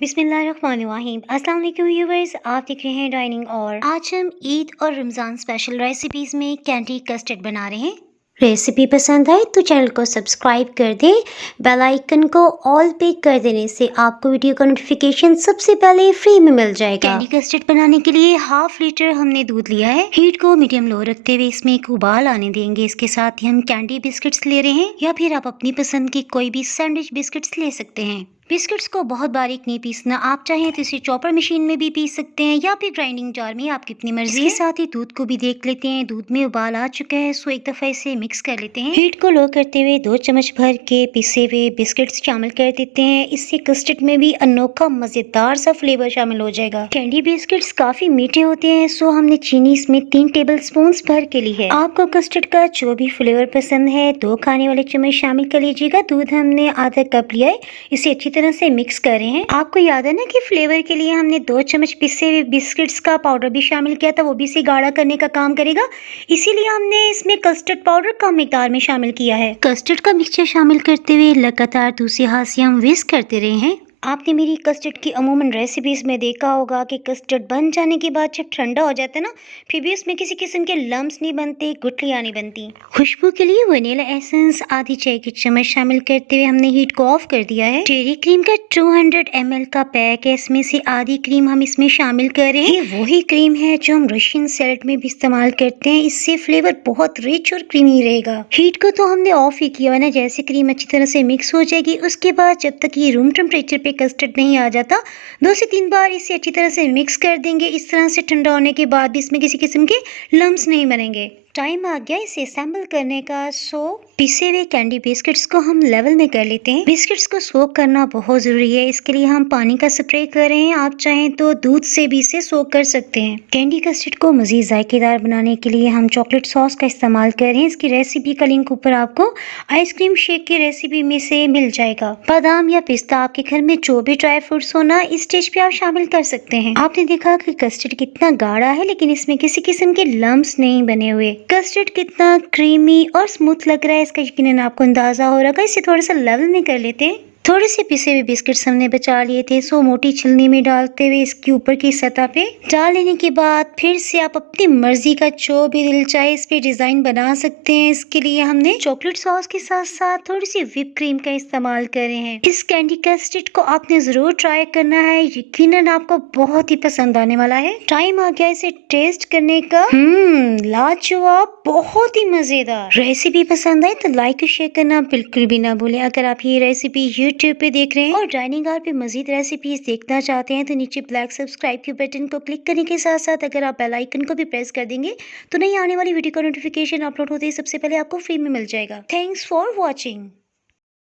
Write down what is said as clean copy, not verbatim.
बिस्मिल्लाहिर्रहमानिर्रहीम। अस्सलाम वालेकुम व्यूअर्स, आप देख रहे हैं डाइनिंग। और आज हम ईद और रमज़ान स्पेशल रेसिपीज़ में कैंडी कस्टर्ड बना रहे हैं। रेसिपी पसंद आए तो चैनल को सब्सक्राइब कर दें। बेल आइकन को ऑल पे कर देने से आपको वीडियो का नोटिफिकेशन सबसे पहले फ्री में मिल जाएगा। कैंडी कस्टर्ड बनाने के लिए हाफ लीटर हमने दूध लिया है। हीट को मीडियम लो रखते हुए इसमें एक उबाल आने देंगे। इसके साथ ही हम कैंडी बिस्किट्स ले रहे हैं, या फिर आप अपनी पसंद की कोई भी सैंडविच बिस्किट्स ले सकते हैं। बिस्किट्स को बहुत बारीक नहीं पीसना, आप चाहें तो इसे चॉपर मशीन में भी पीस सकते हैं या फिर ग्राइंडिंग जार में, आपकी अपनी मर्जी है। इसके साथ ही दूध को भी देख लेते हैं। दूध में उबाल आ चुका है, सो एक दफा इसे मिक्स कर लेते हैं। हीट को लो करते हुए 2 चम्मच भर के पिसे हुए बिस्किट्स शामिल कर देते हैं। इससे कस्टर्ड में भी अनोखा मजेदार सा फ्लेवर शामिल हो जाएगा। कैंडी बिस्किट्स काफी मीठे होते हैं, सो हमने चीनी इसमें 3 टेबल स्पून भर के ली है। आपको कस्टर्ड का जो भी फ्लेवर पसंद है 2 खाने वाले चम्मच शामिल कर लीजिएगा। दूध हमने आधा कप लिया है, इसे अच्छी तरह से मिक्स कर रहे हैं। आपको याद है ना कि फ्लेवर के लिए हमने 2 चम्मच पिसे हुए बिस्किट्स का पाउडर भी शामिल किया था, वो भी इसे गाढ़ा करने का काम करेगा। इसीलिए हमने इसमें कस्टर्ड पाउडर कम मिकदार में शामिल किया है। कस्टर्ड का मिक्सचर शामिल करते हुए लगातार दूसरे हाथ से हम विस्क करते रहे हैं। आपने मेरी कस्टर्ड की अमूमन रेसिपीज़ में देखा होगा कि कस्टर्ड बन जाने के बाद जब ठंडा हो जाता है ना, फिर भी उसमें किसी किस्म के लम्स नहीं बनते, गुठलियाँ नहीं बनती। खुशबू के लिए वनीला एसेंस आधी चाय की चम्मच शामिल करते हुए हमने हीट को ऑफ कर दिया है। डेयरी क्रीम का 200 ml का पैक है, इसमें से आधी क्रीम हम इसमें शामिल कर रहे हैं। ये वही क्रीम है जो हम रशियन सैलेड में भी इस्तेमाल करते हैं। इससे फ्लेवर बहुत रिच और क्रीमी रहेगा। हीट को तो हमने ऑफ ही किया है ना। जैसे क्रीम अच्छी तरह से मिक्स हो जाएगी, उसके बाद जब तक ये रूम टेम्परेचर पे कस्टर्ड नहीं आ जाता, 2 से 3 बार इसे अच्छी तरह से मिक्स कर देंगे। इस तरह से ठंडा होने के बाद भी इसमें किसी किस्म के लम्स नहीं बनेंगे। टाइम आ गया इसे असेंबल करने का, सो पिसे हुए कैंडी बिस्किट्स को हम लेवल में कर लेते हैं। बिस्किट्स को सोक करना बहुत जरूरी है, इसके लिए हम पानी का स्प्रे कर रहे हैं। आप चाहें तो दूध से भी इसे सोक कर सकते हैं। कैंडी कस्टर्ड को मजीद जायकेदार बनाने के लिए हम चॉकलेट सॉस का इस्तेमाल कर रहे हैं। इसकी रेसिपी का लिंक ऊपर आपको आइसक्रीम शेक की रेसिपी में से मिल जाएगा। बादाम या पिस्ता आपके घर में जो भी ड्राई फ्रूट्स हो ना, इस स्टेज पे आप शामिल कर सकते हैं। आपने देखा कि कस्टर्ड कितना गाढ़ा है, लेकिन इसमें किसी किस्म के लम्स नहीं बने हुए। कस्टर्ड कितना क्रीमी और स्मूथ लग रहा है, इसका यकीनन आपको अंदाजा हो रहा है। इसे थोड़ा सा लेवल में कर लेते हैं। थोड़े से पिसे हुए बिस्किट्स हमने बचा लिए थे, सो मोटी छिलनी में डालते हुए इसके ऊपर की सतह पे डाल लेने के बाद फिर से आप अपनी मर्जी का जो भी दिल चाहे इस पे डिजाइन बना सकते हैं। इसके लिए हमने चॉकलेट सॉस के साथ साथ थोड़ी सी व्हिप क्रीम का इस्तेमाल करे हैं। इस कैंडी कस्टर्ड को आपने जरूर ट्राई करना है, यकीनन आपको बहुत ही पसंद आने वाला है। टाइम आ गया इसे टेस्ट करने का। लाजवाब, बहुत ही मजेदार। रेसिपी पसंद आए तो लाइक और शेयर करना बिल्कुल भी ना भूलें। अगर आप ये रेसिपी यूट्यूब पे देख रहे हैं और डाइनिंग हॉल पे मजीद रेसिपीज देखना चाहते हैं तो नीचे ब्लैक सब्सक्राइब के बटन को क्लिक करने के साथ साथ अगर आप बेल आइकन को भी प्रेस कर देंगे तो नई आने वाली वीडियो का नोटिफिकेशन अपलोड होते ही सबसे पहले आपको फ्री में मिल जाएगा। Thanks for watching.